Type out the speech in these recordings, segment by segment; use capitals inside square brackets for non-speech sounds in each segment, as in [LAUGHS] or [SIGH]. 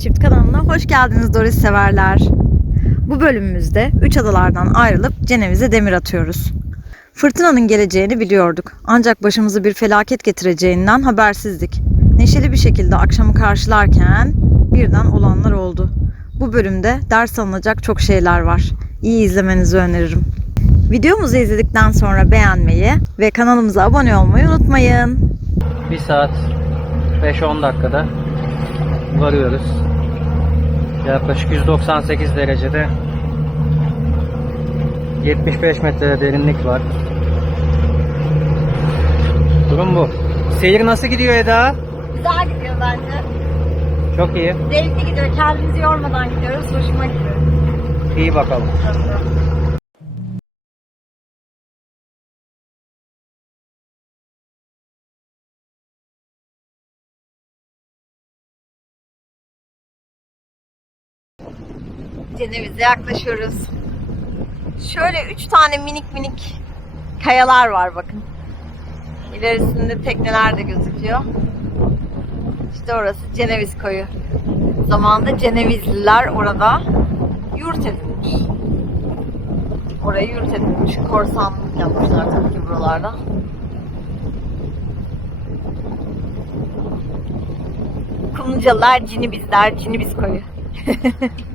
Çift kanalına hoş geldiniz Doris severler. Bu bölümümüzde üç adalardan ayrılıp Ceneviz'e demir atıyoruz. Fırtınanın geleceğini biliyorduk. Ancak başımızı bir felaket getireceğinden habersizdik. Neşeli bir şekilde akşamı karşılarken birden olanlar oldu. Bu bölümde ders alınacak çok şeyler var. İyi izlemenizi öneririm. Videomuzu izledikten sonra beğenmeyi ve kanalımıza abone olmayı unutmayın. 1 saat 5-10 dakikada varıyoruz. Yaklaşık 198 derecede 75 metre derinlik var. Durum bu. Seyir nasıl gidiyor Eda? Güzel gidiyor bence. Çok iyi. Zevkli gidiyor. Kendimizi yormadan gidiyoruz. Hoşuma gidiyor. İyi bakalım. Ceneviz'e yaklaşıyoruz. Şöyle üç tane minik minik kayalar var bakın. İlerisinde tekneler de gözüküyor. İşte orası Ceneviz koyu. Zamanında Cenevizliler orada yurt edinmiş. Orayı yurt edinmiş. Korsanlık yapmışlar tabii ki buralarda. Kumcalar, Cinibizler, Cinibiz koyu. [LAUGHS]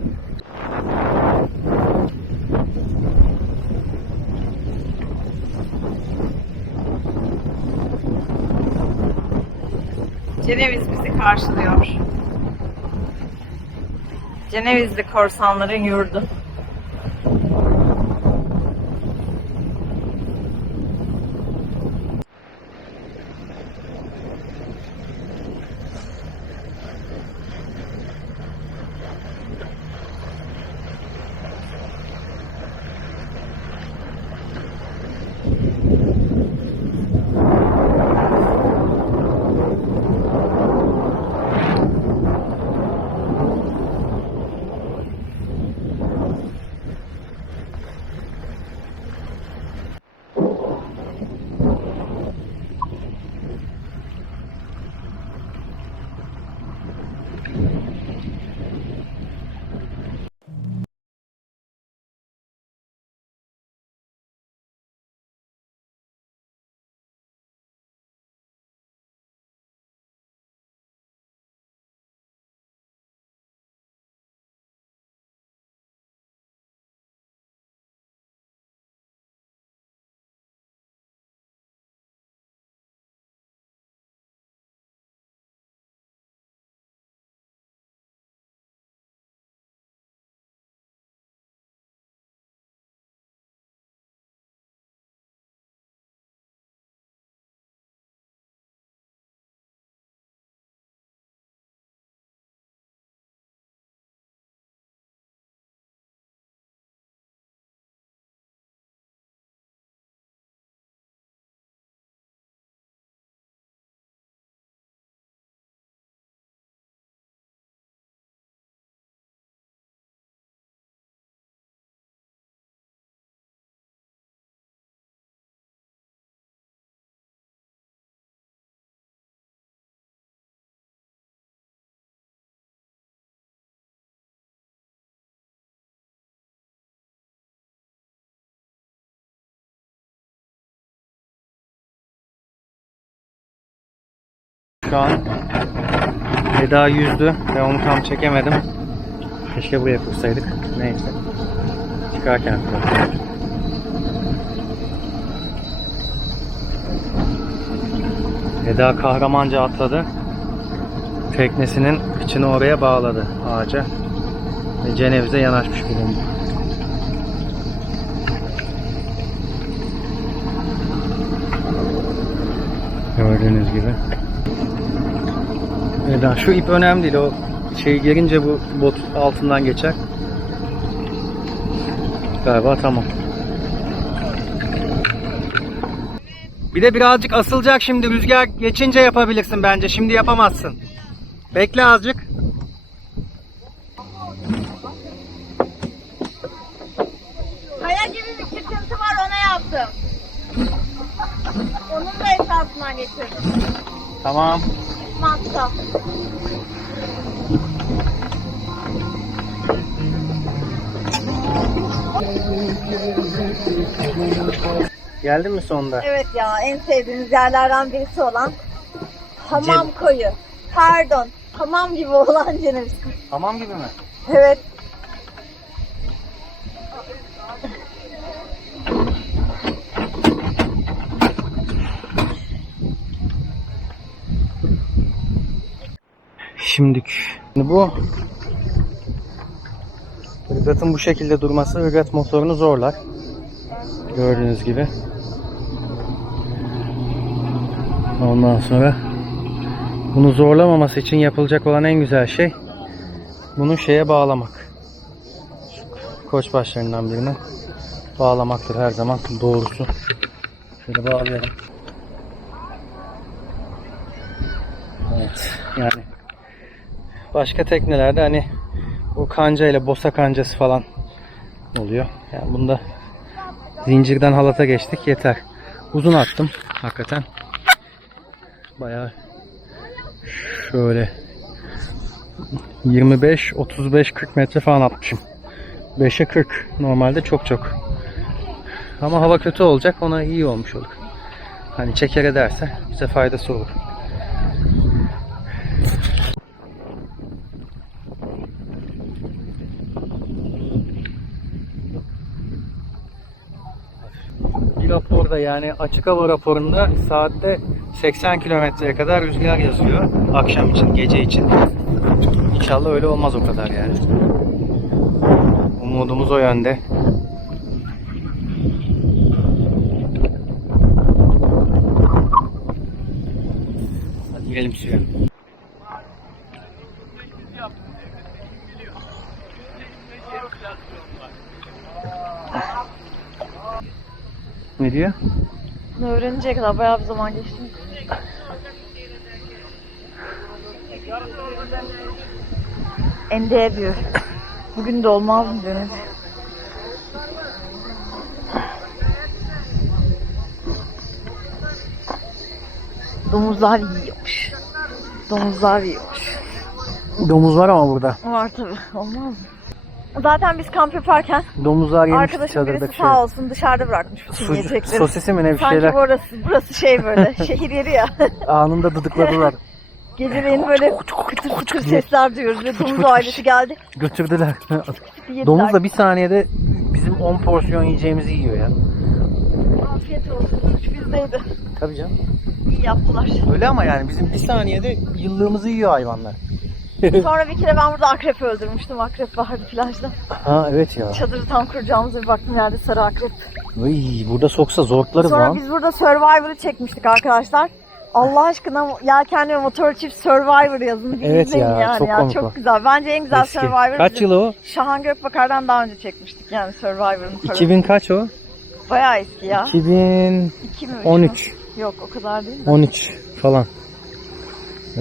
Ceneviz bizi karşılıyor. Cenevizli korsanların yurdu. Şu an Eda yüzdü ve onu tam çekemedim. Keşke buraya kursaydık. Neyse. Çıkarken kurtardık. Eda kahramanca atladı. Teknesinin içini oraya bağladı ağaca. Ve Ceneviz'e yanaşmış bulundu. Gördüğünüz gibi. Eda şu ip önemli değil. O şey gelince bu bot altından geçer. Galiba tamam. Bir de birazcık asılacak şimdi. Rüzgar geçince yapabilirsin bence. Şimdi yapamazsın. Bekle azıcık. Kaya gibi bir çıkıntı var ona yaptım. Onun da hesabından getirdim. Tamam. Matta. Geldin mi sonunda? Evet ya en sevdiğimiz yerlerden birisi olan Hamam Koyu. Pardon. Hamam gibi olan Ceneviz Koyu. Tamam gibi mi? Evet. Şimdik. Şimdi bu ırgatın bu şekilde durması ırgat motorunu zorlar. Gördüğünüz gibi. Ondan sonra bunu zorlamaması için yapılacak olan en güzel şey bunu şeye bağlamak. Şu koç başlarından birine bağlamaktır her zaman doğrusu. Şöyle bağlayalım. Evet yani başka teknelerde hani bu kanca ile bosa kancası falan oluyor. Yani bunda zincirden halata geçtik yeter. Uzun attım hakikaten. Bayağı şöyle 25 35 40 metre falan atmışım. 5'e 40 normalde çok çok. Ama hava kötü olacak ona iyi olmuş olur. Hani çeker ederse bize faydası olur. Bir raporda yani açık hava raporunda saatte 80 kilometreye kadar rüzgar yazıyor. Akşam için, gece için. İnşallah öyle olmaz o kadar yani. Umudumuz o yönde. Hadi girelim suya. Diyor? Bunu öğreninceye kadar bayağı bir zaman geçti. Ende diyor. Bugün de olmaz mı diyor. Domuzlar yiyormuş. Domuzlar yiyormuş. Domuz var ama burada. Var tabi. Olmaz mı? Zaten biz kamp yaparken Domuzlar yemiş arkadaşım birisi şey. sağ olsun dışarıda bırakmış bütün yiyecekleri. sosisi mi ne bir Sanki şeyler burası, burası şey böyle [LAUGHS] şehir yeri ya. anında dıdıkladılar. [LAUGHS] Geceleyin böyle kıtır kıtır sesler duyuyoruz ve domuz ailesi geldi. Götürdüler. Domuz da bir saniyede bizim 10 porsiyon yiyeceğimizi yiyor ya. Afiyet olsun. Üç bizdeydi. Tabii canım. İyi yaptılar. Öyle ama yani bizim bir saniyede yıllığımızı yiyor hayvanlar. [LAUGHS] Sonra bir kere ben burada akrep öldürmüştüm. Akrep vardı plajda. Ha evet ya. Çadırı tam kuracağımıza bir baktım yerde sarı akrep. Ay, burada soksa zortlarız Sonra lan. biz burada Survivor'ı çekmiştik arkadaşlar. Allah aşkına yelkenli ve motor çift Survivor yazın. Bir Evet ya, yani çok ya. çok güzel. Bence en güzel Eski. Survivor Kaç yılı o? Şahan Gökbakar'dan daha önce çekmiştik yani Survivor'ın parası. 2000 kaç o? Bayağı eski ya. 2013 2 mi? üç mü? Yok o kadar değil de. falan.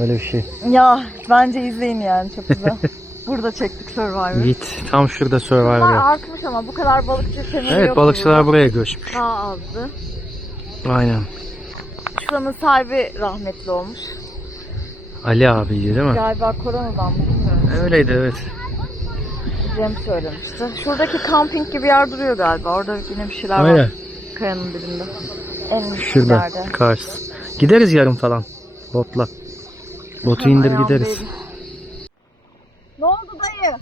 Öyle bir şey. Ya bence izleyin yani çok güzel. [LAUGHS] Burada çektik Survivor'ı. Git tam şurada Survivor Bunlar yap. artmış ama bu kadar balıkçı femini Evet balıkçılar burada. buraya göçmüş. Daha azdı. Aynen. Şuranın sahibi rahmetli olmuş. Ali abiydi değil mi? Galiba koronadan mı bilmiyorum. Öyleydi evet. Cem söylemişti. Şuradaki kamping gibi yer duruyor galiba. Orada yine bir şeyler Aynen. var. Kayanın dibinde. En Şurada karşısı. Gideriz yarın falan. Botla. Botu indir gideriz. Ne oldu dayı?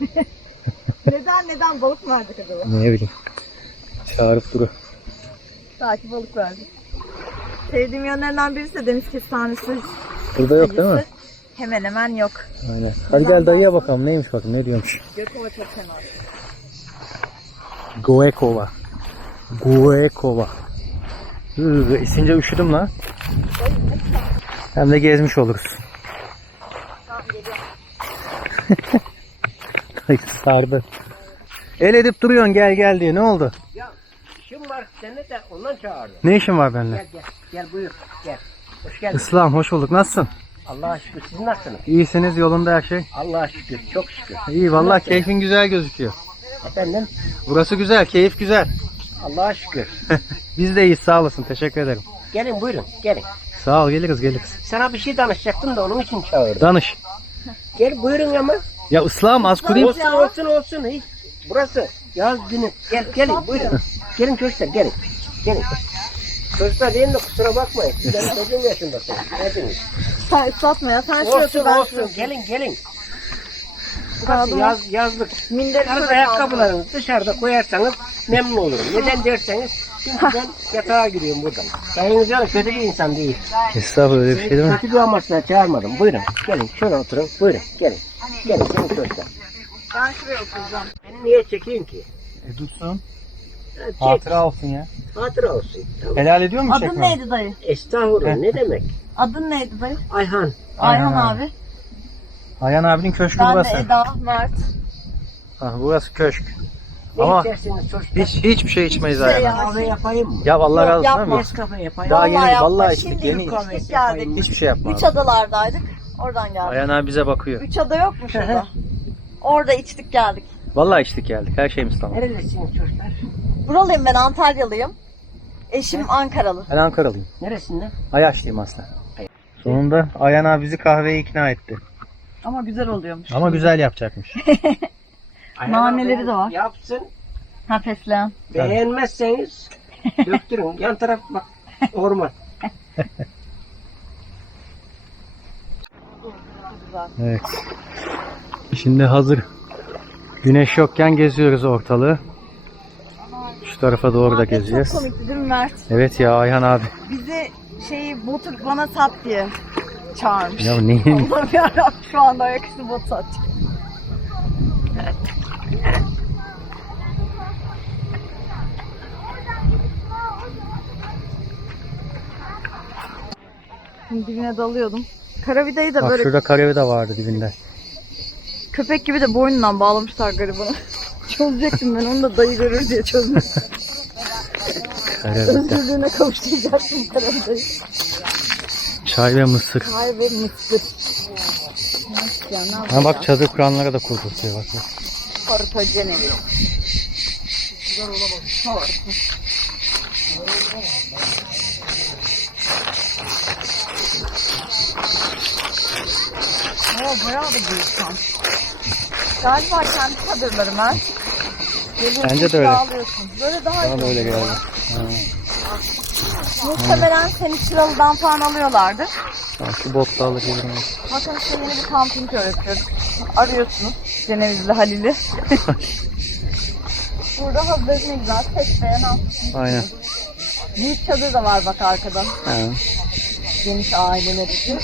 [LAUGHS] neden neden balık mı verdik acaba? Ne bileyim. Çağırıp duru. Belki balık verdik. Sevdiğim yönlerinden birisi de deniz kestanesi. Burada yok değil mi? Hemen hemen yok. Aynen. Hadi gel dayıya bakalım neymiş bakın ne diyormuş. Gökova çok fena. Goekova. Goekova. Hı, Esince üşüdüm lan. Hem de gezmiş oluruz. Tamam geliyorum. Sardı. El edip duruyorsun gel gel diye ne oldu? İşim var seni de ondan çağırdım. Ne işin var benimle? Gel gel gel buyur gel. Hoş geldin. İslam hoş bulduk nasılsın? Allah'a şükür siz nasılsınız? İyisiniz yolunda her şey. Allah'a şükür çok şükür. İyi vallahi keyfin güzel gözüküyor. Efendim Burası güzel keyif güzel. Allah'a şükür. [LAUGHS] Biz de iyiyiz sağ olasın teşekkür ederim. Gelin buyurun gelin. Sağ ol geliriz geliriz. Sana bir şey danışacaktım da onun için çağırdım. Danış. Gel buyurun ama. Ya ıslahım az kurayım. Olsun olsun olsun. Hiç. Burası yaz günü. Gel gelin buyurun. Gelin çocuklar gelin. Gelin. Çocuklar değil de kusura bakmayın. Siz benim çocuğum yaşındasınız. Hepiniz. Sen ıslatma ya. Sen Olsun şurası ben olsun. Gelin gelin. Burası Kaldım. yaz, yazlık. Minder Yalnız ayakkabılarınızı dışarıda koyarsanız memnun olurum. Neden derseniz çünkü ben yatağa giriyorum burada. Sayın Canım kötü bir insan değil. Estağfurullah öyle bir şey değil mi? Kötü bir amaçla çağırmadım. Buyurun gelin şöyle oturun. Buyurun gelin. Gelin gelin çocuklar. Ben şuraya oturacağım. Beni niye çekeyim ki? E dursun. Çek. Hatıra olsun ya. Hatıra olsun. Tamam. Helal ediyor mu Adın çekme? neydi dayı? Estağfurullah ne demek? Adın neydi dayı? Ayhan. Ayhan, Ayhan abi. Ayhan abinin köşkü Ben burası. de Eda, Mert. Ha, burası köşk. Ne Ama çocuklar? hiç hiçbir şey içmeyiz şey Ayhan. ya. Kahve yapayım mı? Ya Allah Yok, razı olsun Nescafe yapayım. Daha yeni- vallahi Şimdi içtik, yeni içtik, geldik. hiçbir şey yapma. Üç adalardaydık. Oradan geldik. Ayhan abi bize bakıyor. Üç ada yok mu şurada? Orada içtik geldik. Vallahi içtik geldik. Her şeyimiz tamam. Neredesiniz çocuklar? Buralıyım ben Antalyalıyım. Eşim Ankaralı. Ben Ankaralıyım. Neresinden? Ayaşlıyım aslında. Sonunda Ayhan abi bizi kahveye ikna etti. Ama güzel oluyormuş. Ama güzel yapacakmış. [LAUGHS] Naneleri de var. Yapsın. Ha fesleğen. Beğenmezseniz [LAUGHS] döktürün. Yan taraf bak orman. Evet. Şimdi hazır güneş yokken geziyoruz ortalığı. Şu tarafa doğru da gezeceğiz. Çok komikti değil mi Mert? Evet ya Ayhan abi. Bizi şeyi botu bana sat diye çağırmış. Ya neyin? [LAUGHS] Allah'ım yarabbim şu anda ayaküstü bot satacak. Şimdi dibine dalıyordum. Karavidayı da Bak böyle şurada karevi de vardı dibinde. köpek gibi de boynundan bağlamışlar garibanı. [LAUGHS] Çözecektim ben onu da dayı görür diye çözmek. Karevi de. Özgürlüğüne kavuşturacaktım karavidayı. Çay ve mısır. Çay ve mısır. Ne Ha bak çadır kuranlara da kurdurtuyor bak. bak. Portocene. Oo bayağı da büyük tam. Galiba kendi çadırları Mert. Geliyorsun, Bence de öyle. Böyle daha iyi. Bana da öyle geldi. Ha. Muhtemelen seni Çıralı'dan falan alıyorlardır. Şu botla alabilirim. Bakın size yeni bir kamping öğretiyoruz. Arıyorsunuz Cenevizli Halil'i. [LAUGHS] Burada hazır ne güzel tek beğen al. Aynen. Büyük çadır da var bak arkada. Ha. Geniş aileler için.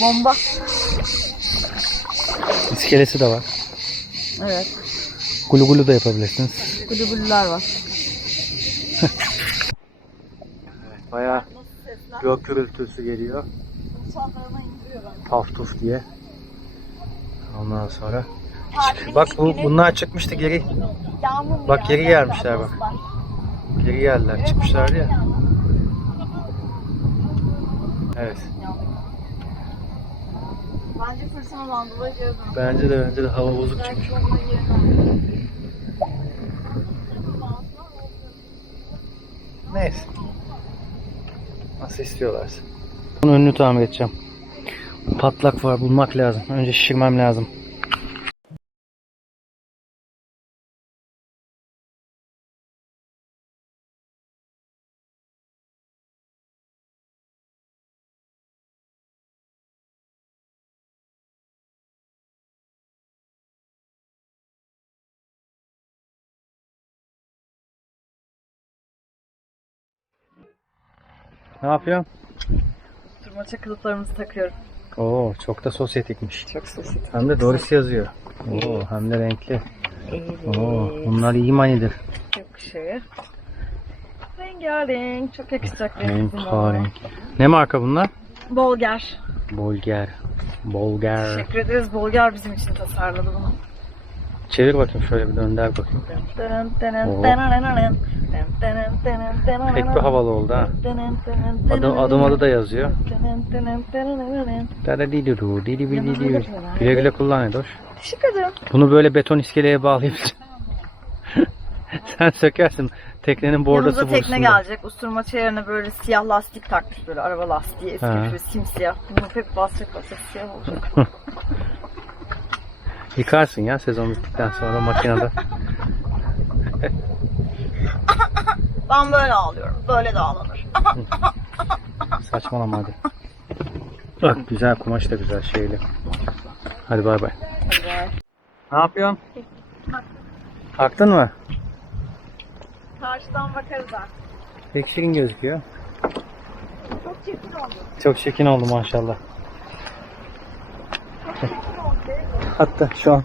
Bomba. İskelesi de var. Evet. Gulu gulu da yapabilirsiniz. Gülübüllüler var. Bayağı gök gürültüsü geliyor. Taf tuf diye. Ondan sonra. Bak bu bunlar çıkmıştı geri. Bak geri gelmişler bak. Geri geldiler. Çıkmışlardı ya. Evet. Bence fırtınadan dolayı gezdim. Bence de bence de hava bozuk çünkü. Neyse. Nasıl istiyorlarsa. Bunun önünü tamir edeceğim. Patlak var bulmak lazım. Önce şişirmem lazım. Ne yapıyorsun? Turmaça kılıflarımızı takıyorum. Oo çok da sosyetikmiş. Çok sosyetik. Hem de Doris yazıyor. Oo hem de renkli. Oo bunlar iyi manidir. Çok şey. Rengarenk. Çok yakışacak kızıma. Rengarenk. Ne marka bunlar? Bolger. Bolger. Bolger. Teşekkür ederiz. Bolger bizim için tasarladı bunu. Çevir bakayım şöyle bir dönder bakayım. Oo. Pek bir havalı oldu ha. Adım, adım adı da yazıyor. Dadadididu, didibididu. Güle güle kullan Edoş. Teşekkür ederim. Bunu böyle beton iskeleye bağlayıp [LAUGHS] Sen sökersin. Teknenin bordası Yanımıza tekne burasında. gelecek. Usturma çayırına böyle siyah lastik takmış böyle araba lastiği eski Ha. böyle simsiyah. Bunu hep basacak basacak siyah olacak. [LAUGHS] Yıkarsın ya sezon bittikten sonra makinede. [LAUGHS] Ben böyle ağlıyorum. Böyle de ağlanır. [LAUGHS] Saçmalama hadi. Bak güzel kumaş da güzel şeyli. Hadi bay bay. Ne yapıyorsun? Kalktın mı? Karşıdan bakarız artık. Pek şirin gözüküyor. Çok çirkin oldu. Çok şekin oldu maşallah. Hatta şu an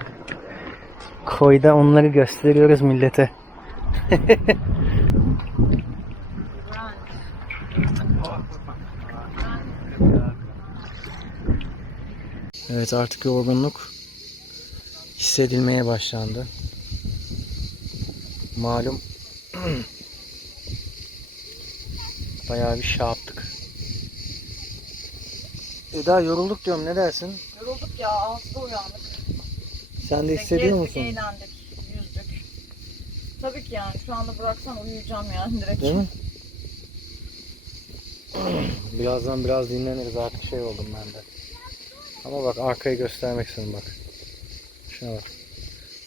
koyda onları gösteriyoruz millete. [LAUGHS] evet artık yorgunluk hissedilmeye başlandı. Malum [CLEARS THROAT] bayağı bir şey yaptık. Eda yorulduk diyorum ne dersin? Yorulduk ya. Ağızda uyandık. Sen de hissediyor musun? eğlendik, yüzdük. Tabii ki yani şu anda bıraksan uyuyacağım yani direkt. Değil mi? [CLEARS THROAT] Birazdan biraz dinleniriz artık şey oldum ben de. Ama bak arkayı göstermek istedim bak. Şuna bak.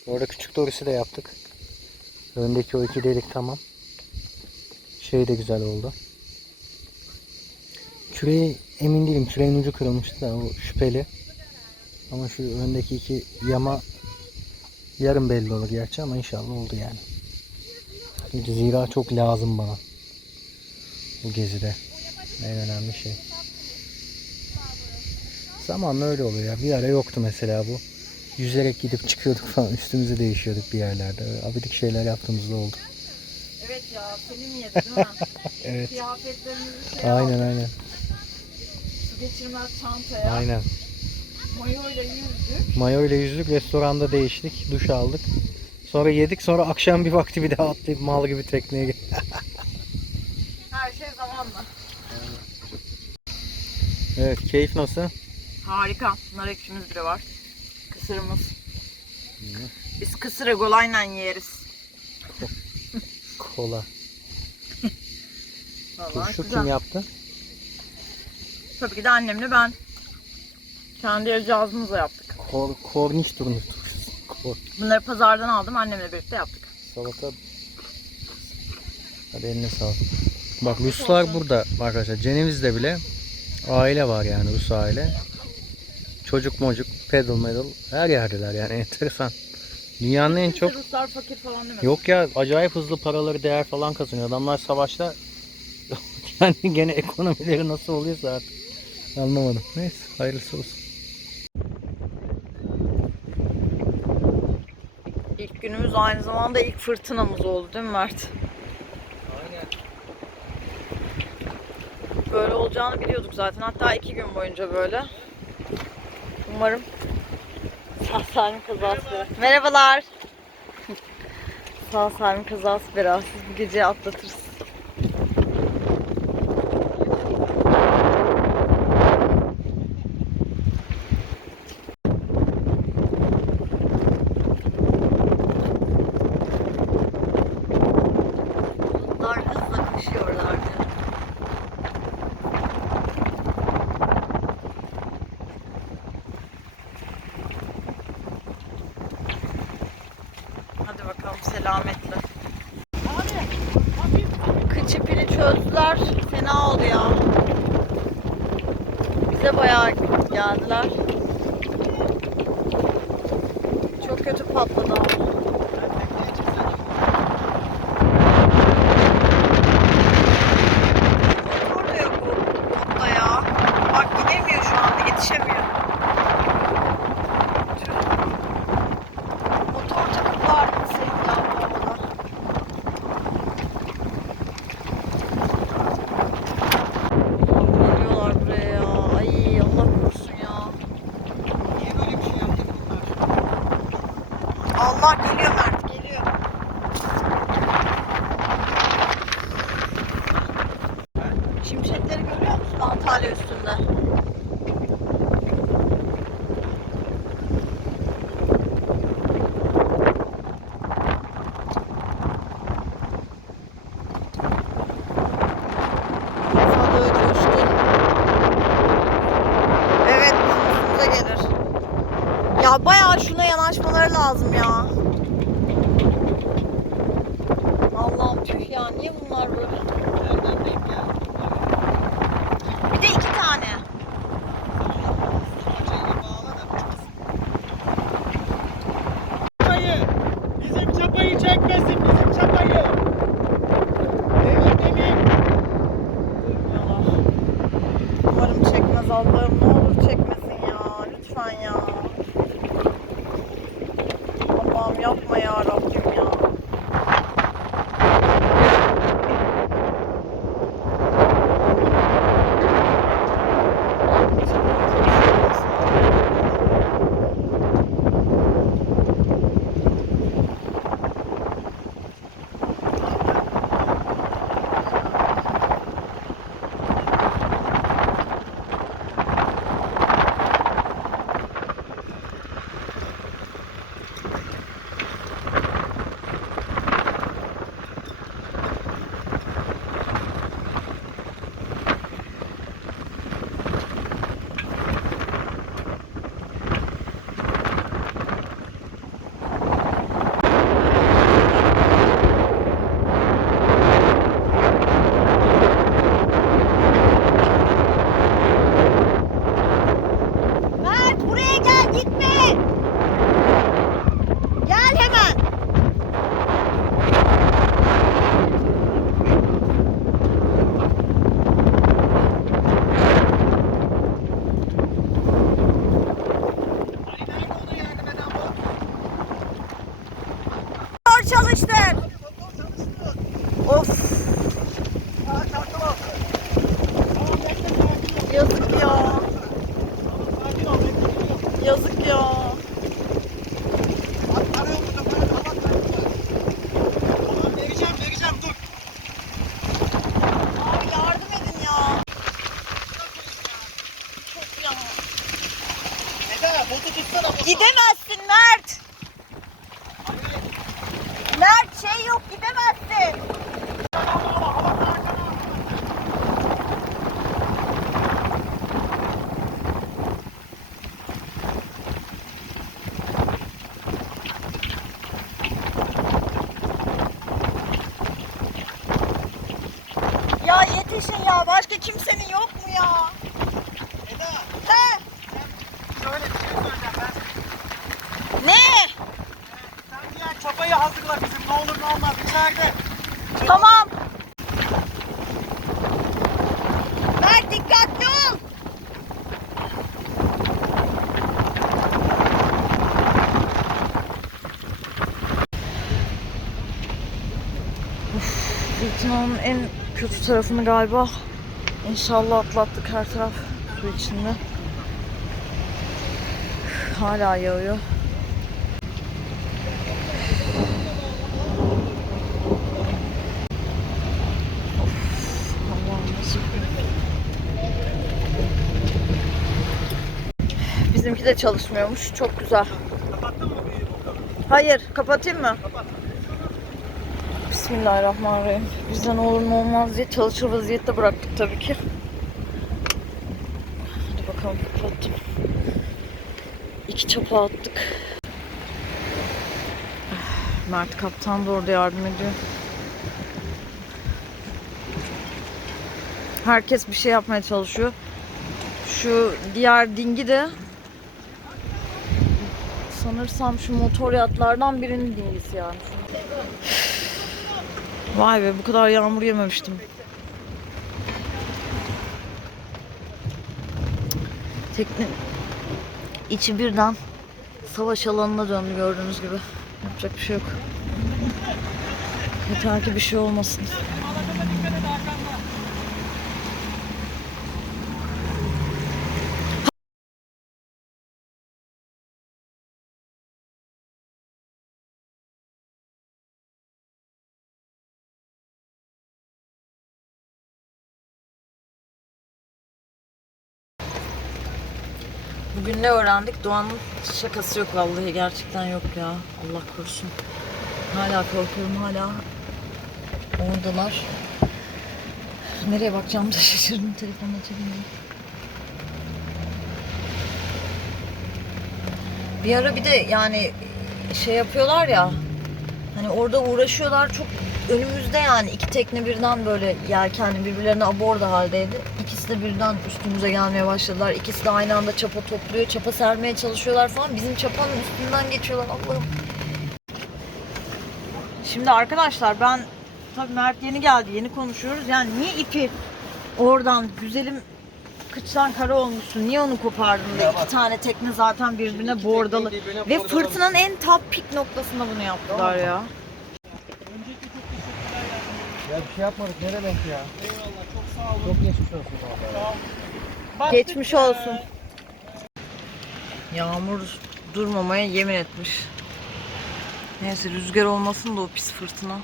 Orada küçük dorisi de yaptık. Öndeki o iki delik tamam. Şey de güzel oldu. Küreği emin değilim. Küreğin ucu kırılmıştı da o şüpheli. Ama şu öndeki iki yama yarın belli olur gerçi ama inşallah oldu yani. Zira çok lazım bana. Bu gezide. En önemli şey. Zamanla öyle oluyor ya. Bir ara yoktu mesela bu. Yüzerek gidip çıkıyorduk falan. Üstümüzü değişiyorduk bir yerlerde. Öyle abidik şeyler yaptığımızda oldu. Evet ya Selim yedi değil mi? [LAUGHS] Evet. Kıyafetlerimizi şey Aynen aldık, aynen. su geçirmez çantaya. Aynen. Yüzdük. Mayo ile yüzdük. Restoranda değiştik. Duş aldık. Sonra yedik. Sonra akşam bir vakti bir daha atlayıp mal gibi tekneye gittik. [LAUGHS] Her şey zamanla. Evet. Keyif nasıl? Harika. Nar ekşimiz bile var. Kısırımız. Biz kısırı golayla yeriz. Kola. [LAUGHS] Vallahi Turşu güzel. kim yaptı? Tabii ki de annemle ben. Kendi cihazımızla yaptık. Kor, korniş turşusu. Kor. Bunları pazardan aldım. Annemle birlikte yaptık. Salata. Hadi eline sağlık. Bak Ruslar burada arkadaşlar. Ceneviz'de bile aile var yani Rus aile. Çocuk mocuk, pedal medal her yerdeler yani [LAUGHS] enteresan. Dünyanın en çok Ruslar fakir falan demedim. yok ya acayip hızlı paraları değer falan kazanıyor. Adamlar savaşta [LAUGHS] yani gene ekonomileri nasıl oluyorsa artık anlamadım. Neyse hayırlısı olsun. İlk günümüz aynı zamanda ilk fırtınamız oldu değil mi Mert? Aynen. Böyle olacağını biliyorduk zaten. Hatta iki gün boyunca böyle. Umarım sağ salim kazası belasız. Merhabalar. [LAUGHS] sağ salim kazası belasız bu geceyi atlatırız. Başka kimsenin yok mu ya? Eda He? şöyle bir şey söyleyeceğim ben. Ne? Sen diğer çapayı hazırla bizim ne olur ne olmaz içeride. Tamam. Mert dikkatli ol. Fırtınanın en kötü tarafını galiba inşallah atlattık her taraf su içinde. Hala yağıyor. Bizimki de çalışmıyormuş. Çok güzel. Hayır, kapatayım mı? Bismillahirrahmanirrahim. Biz de ne olur ne olmaz diye çalışır vaziyette bıraktık tabii ki. Hadi bakalım kapattım. İki çapa attık. Mert kaptan da orada yardım ediyor. Herkes bir şey yapmaya çalışıyor. Şu diğer dingi de sanırsam şu motor yatlardan birinin dingisi yani. Vay be bu kadar yağmur yememiştim. Tekne içi birden savaş alanına döndü gördüğünüz gibi. Yapacak bir şey yok. Yeter ki bir şey olmasın. Ne öğrendik? Doğan'ın şakası yok vallahi gerçekten yok ya. Allah korusun. Hala korkuyorum hala. Oradalar. Nereye bakacağımı da [LAUGHS] şaşırdım telefonla çekince. Bir ara bir de yani şey yapıyorlar ya. Hani orada uğraşıyorlar çok önümüzde yani iki tekne birden böyle yelkenli birbirlerine aborda haldeydi. İkisi de birden üstümüze gelmeye başladılar. İkisi de aynı anda çapa topluyor, çapa sermeye çalışıyorlar falan. Bizim çapanın üstünden geçiyorlar Allah'ım. Şimdi arkadaşlar ben tabii Mert yeni geldi, yeni konuşuyoruz. Yani niye ipi oradan güzelim kıçtan kara olmuşsun. Niye onu kopardın da iki tane tekne zaten birbirine bordalı. Ve fırtınanın en top pik noktasında bunu yaptılar ya. Ya bir şey yapmadık. Ne demek ya? Eyvallah çok sağ olun. Çok geçmiş olsun. Sağ olun. Baktık, Geçmiş olsun. e, Yağmur durmamaya yemin etmiş. Neyse rüzgar olmasın da o pis fırtına.